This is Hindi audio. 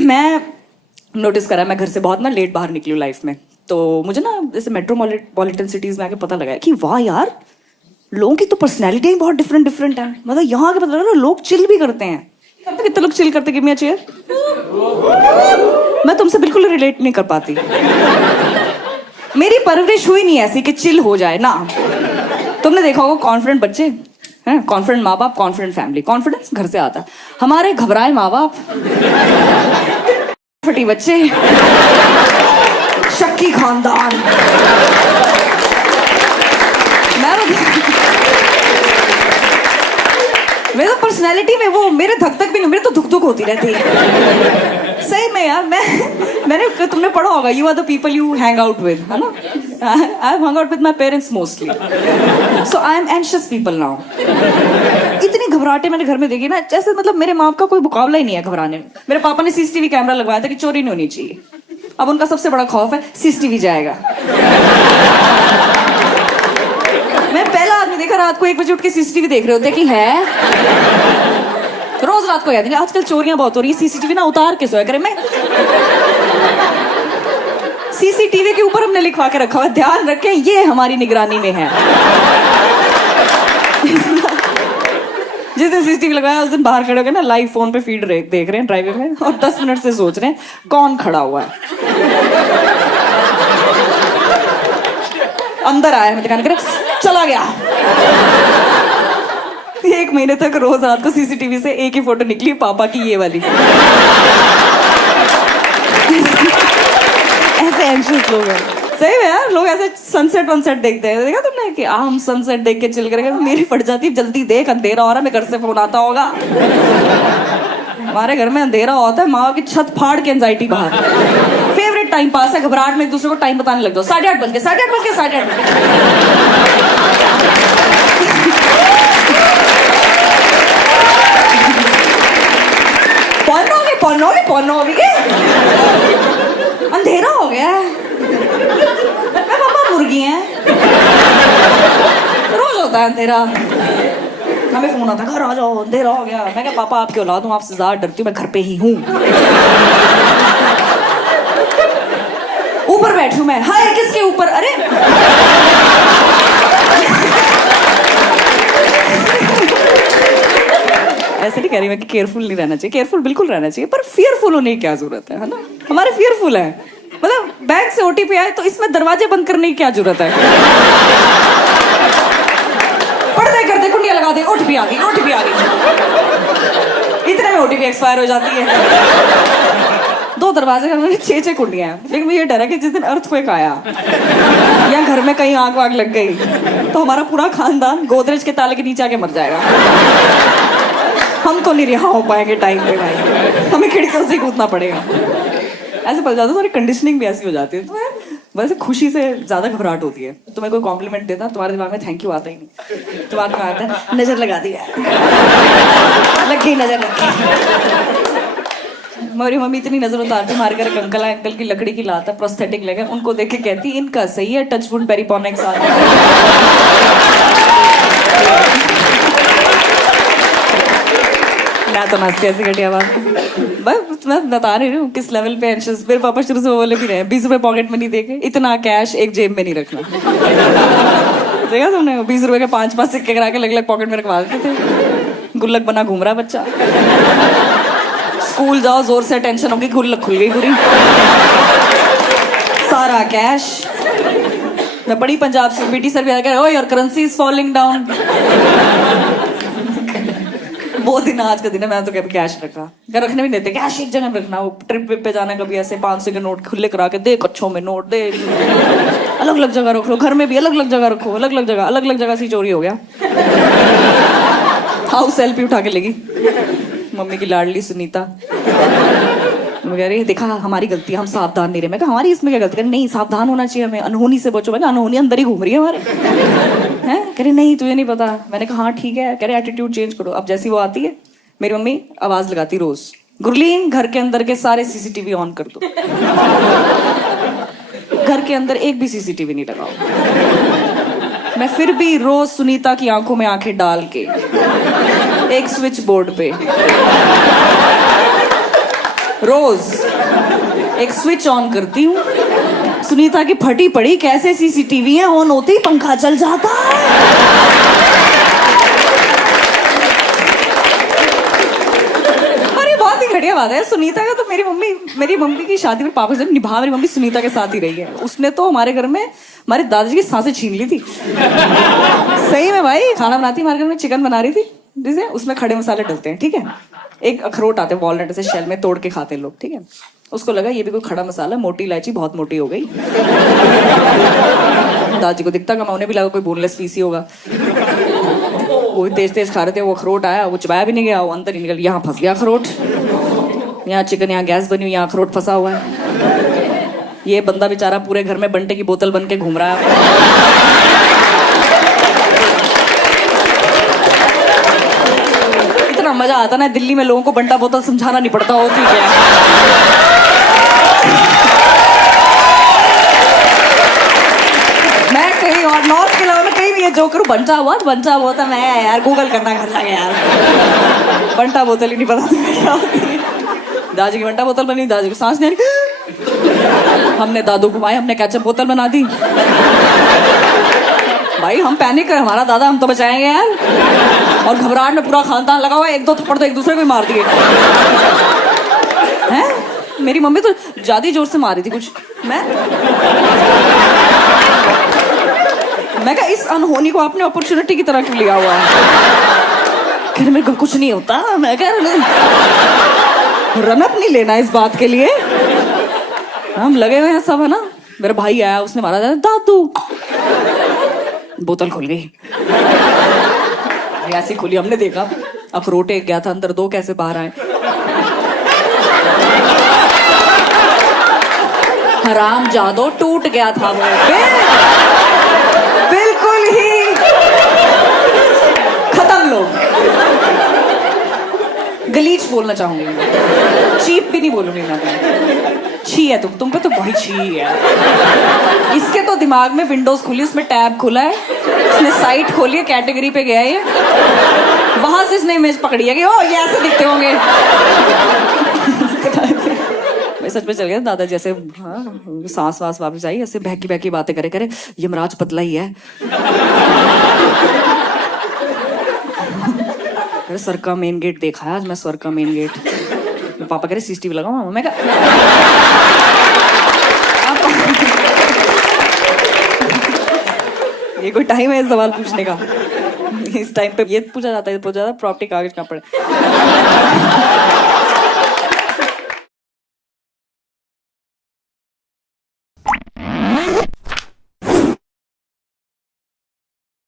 मैं नोटिस करा, मैं घर से बहुत ना लेट बाहर निकली हूँ लाइफ में, तो मुझे ना जैसे मेट्रोपॉलिटन सिटीज़ में आके पता लगा कि वाह यार, लोगों की तो पर्सनैलिटी बहुत डिफरेंट डिफरेंट है। मतलब यहाँ आके पता लगा लोग चिल भी करते हैं। कितने लोग चिल करते, गिव मी अ चेयर। मैं तुमसे बिल्कुल रिलेट नहीं कर पाती। मेरी परवरिश हुई नहीं ऐसी कि चिल हो जाए ना। तुमने देखा होगा कॉन्फिडेंट बच्चे हैं, कॉन्फिडेंट माँ बाप, कॉन्फिडेंट फैमिली। कॉन्फिडेंस घर से आता है। हमारे घबराए माँ बाप, फटी बच्चे, शक्की खानदान। मेरे तो पर्सनैलिटी में वो मेरे धक धक भी नहीं, मेरे तो धुक धुक होती रहती है सही में यार। मैंने तुमने पढ़ा होगा, you are the people you hang out with, है ना। I have hung out with my parents mostly, so I am anxious people now. इतनी घबराहटें मैंने घर में देखी ना, जैसे मतलब मेरे माँ का कोई मुकाबला ही नहीं है घबराने में। मेरे पापा ने सीसीटीवी कैमरा लगवाया था कि चोरी नहीं होनी चाहिए। अब उनका सबसे बड़ा खौफ है सीसीटीवी जाएगा। मैं पहला आदमी देखा रात को 1 बजे उठ के सीसीटीवी देख रहे होते कि है। रोज रात को कहते हैं आजकल चोरियां बहुत हो रही है, सीसीटीवी ना उतार के सोया करे। मैं सीसीटीवी के ऊपर हमने लिखवा के रखा हुआ, ध्यान रखें ये हमारी निगरानी में है। जिस दिन सीसीटीवी लगाया उस दिन बाहर खड़े होकर ना लाइव फोन पे फीड देख रहे हैं ड्राइवर में, और 10 मिनट से सोच रहे हैं कौन खड़ा हुआ है। अंदर आया, मैं दिखाने चला गया। 1 महीने तक रोज रात को सीसीटीवी से एक ही फोटो निकली, पापा की ये वाली। ऐसे एंशियस लोग हैं सही में यार। लोग ऐसे सनसेट वनसेट देखते हैं, देखा तुमने कि हम सनसेट देख के चिल करेंगे। मेरी फट जाती, जल्दी देख अंधेरा हो रहा है, मैं घर से फोन आता होगा। हमारे घर में अंधेरा होता है, माँ की छत फाड़ के एंजाइटी बाहर। फेवरेट टाइम पास है, घबराहट में एक दूसरे को टाइम बताने लग जाओ। 8:30 बज गए, 8:30 बज गए, 8:30 बज गए। पौनोगे अंधेरा हो गया है। मैं पापा मुर्गी हैं, रोज होता है अंधेरा। हमें फोन आता है घर आ जाओ अंधेरा हो गया। मैं क्या पापा आपकी औलाद हूँ, आपसे ज्यादा डरती हूँ, मैं घर पे ही हूँ। ऊपर बैठी हूँ मैं। हाय किसके ऊपर? अरे ऐसे नहीं कह रही मैं कि केयरफुल नहीं रहना चाहिए, केयरफुल बिल्कुल रहना चाहिए, पर फियरफुल होने की क्या जरूरत है ना। हमारे फियरफुल है, मतलब बैंक से ओटीपी आए तो इसमें दरवाजे बंद करने की क्या जरूरत है। पर्दे कर दे, कुंडियां लगा दे, ओटीपी आ गई, ओटीपी आ गई। इतने में ओटीपी एक्सपायर हो जाती है। 2 दरवाजे का 6 कुंडियां हैं। लेकिन मुझे डर है कि जिस दिन अर्थक्वेक आया या घर में कहीं आग वाग लग गई तो हमारा पूरा खानदान गोदरेज के ताले के नीचे आके मर जाएगा। हम तो नहीं रिहा हो पाएंगे टाइम पे भाई, हमें खिड़कियों से कूदना पड़ेगा। ऐसे पता जाता, थोड़ी कंडीशनिंग भी ऐसी हो जाती है। तो वैसे खुशी से ज्यादा घबराहट होती है। तुम्हें कोई कॉम्प्लीमेंट देता, तुम्हारे दिमाग में थैंक यू आता ही नहीं। तुम्हारे दिमाग आता है नजर लगा दी, लग गई नजर, लग गई। मेरी मम्मी इतनी नजर उतारती, हमारे घर एक अंकल है, अंकल की लकड़ी की लात है, प्रोस्थेटिक लेकर, उनको देख के कहती इनका सही है टचवुड पेरिपोनिक्स आ। तो नाचती ऐसी घटिया बात। मैं बता नहीं रही हूँ किस लेवल पे एंशियस। मेरे पापा शुरू से वो बोले भी रहे 20 रुपए पॉकेट में नहीं देखे, इतना कैश एक जेब में नहीं रखना। देखा तुमने 20 रुपए के 5-5 सिक्के करा के अलग अलग पॉकेट में रखवा देते थे। गुल्लक बना घूम रहा बच्चा। स्कूल जाओ जोर से टेंशन होगी, गुल्लक खुल गई पूरी, सारा कैश। मैं बड़ी पंजाब से बीटी सर भी आकर oh your currency is falling down. वो दिन आज का दिन है। मैं तो कभी कैश रखा, घर रखने भी नहीं देते, कैश एक जगह रखना। वो ट्रिप पे जाना कभी ऐसे 500 के नोट खुले करा के दे, कच्छों में नोट दे, अलग अलग जगह रख लो। घर में भी अलग अलग जगह रखो, अलग अलग जगह से चोरी हो गया। हाउस हेल्प ही उठा के लेगी, मम्मी की लाडली सुनीता। मैं कह रही देखा हमारी गलती, हम सावधान नहीं रहे। मैं कहा हमारी इसमें क्या गलती? नहीं सावधान होना चाहिए हमें, अनहोनी से बचो। मैं कहा अनहोनी अंदर ही घूम रही है हमारे, हैं? कह रही नहीं तुझे नहीं पता। मैंने कहा हाँ ठीक है। कह रहे एटीट्यूड चेंज करो। अब जैसी वो आती है मेरी मम्मी आवाज लगाती रोज, गुरलीन घर के अंदर के सारे सीसीटीवी ऑन कर दो। घर के अंदर एक भी सीसीटीवी नहीं लगाओ। मैं फिर भी रोज सुनीता की आंखों में आंखें डाल के एक स्विच बोर्ड पे रोज एक स्विच ऑन करती हूँ, सुनीता की फटी पड़ी कैसे सीसीटीवी है, ऑन होती ही पंखा चल जाता है। बहुत ही घटिया बात है। सुनीता का तो मेरी मम्मी की शादी में पापा से निभा मेरी मम्मी सुनीता के साथ ही रही है। उसने तो हमारे घर में हमारे दादाजी की सांसें छीन ली थी। सही में भाई, खाना बनाती हमारे घर में, चिकन बना रही थी जिसे उसमें खड़े मसाले डलते हैं, ठीक है। एक अखरोट आते हैं वॉलनट से शेल में तोड़ के खाते हैं लोग, ठीक है। उसको लगा ये भी कोई खड़ा मसाला, मोटी इलायची बहुत मोटी हो गई। दादाजी को दिखता कमा, उन्हें भी लगा कोई बोनलेस पीस ही होगा। वो तेज तेज खा रहे थे, वो अखरोट आया, वो चबाया भी नहीं गया, वो अंदर ही निकल, यहाँ फंस गया अखरोट। यहाँ चिकन, यहाँ गैस बनी हुई, यहाँ अखरोट फंसा हुआ है। ये बंदा बेचारा पूरे घर में बंटे की बोतल बन के घूम रहा है। इतना मजा आता ना दिल्ली में, लोगों को बंटा बोतल समझाना नहीं पड़ता होती क्या। मैं कहीं और नॉर्थ के अलावा मैं कहीं भी ये जोक करूं, बंटा हुआ था, मैं यार गूगल करना घर जाके यार। बंटा बोतल ही नहीं पता था क्या होती है। दादी की बंटा बोतल बनी, दादी को सांस नहीं आ रही। हमने दादू घुमाए, हमने केचप बोतल बना दी। भाई हम पैनिक है, हमारा दादा हम तो बचाएंगे यार। और घबराहट में पूरा खानदान लगा हुआ, एक दो थप्पड़ तो एक दूसरे को मार दिए हैं। मेरी मम्मी तो ज्यादा ही जोर से मारी थी कुछ। मैं कहा इस अनहोनी को आपने अपॉर्चुनिटी की तरह क्यों लिया हुआ है। फिर मेरे को कुछ नहीं होता, मैं कह रनअप नहीं लेना इस बात के लिए। हम लगे हुए हैं सब, है ना। मेरा भाई आया, उसने मारा दादू, बोतल खुल गई। ऐसी खुली, हमने देखा अखरोट एक गया था अंदर, दो कैसे बाहर आए। हराम जादो, टूट गया था वो। बिल्कुल ही खत्म। लोग गलीच बोलना चाहूंगी, चीप भी नहीं बोलूंगी मैं। छी है तुम पे तो बहुत छी है। इसके तो दिमाग में विंडोज खुली, उसमें टैब खुला है, उसने साइट खोली है, कैटेगरी पे गया है ये, वहां से इसने इमेज पकड़ी है कि ओ ये ऐसे दिखते होंगे। मैं सच में चल गया दादा जैसे, हाँ सांस वास वापस आई, ऐसे बहकी बहकी बातें करे यमराज पतला ही है। अरे सर का मेन गेट देखा है आज मैं, सर का मेन गेट। पापा कह रहे सीसीटीवी लगाऊं, मैं ये कोई टाइम है इस सवाल पूछने का। इस टाइम पे ये पूछा जाता है प्रॉपर्टी कागज कहाँ पड़े।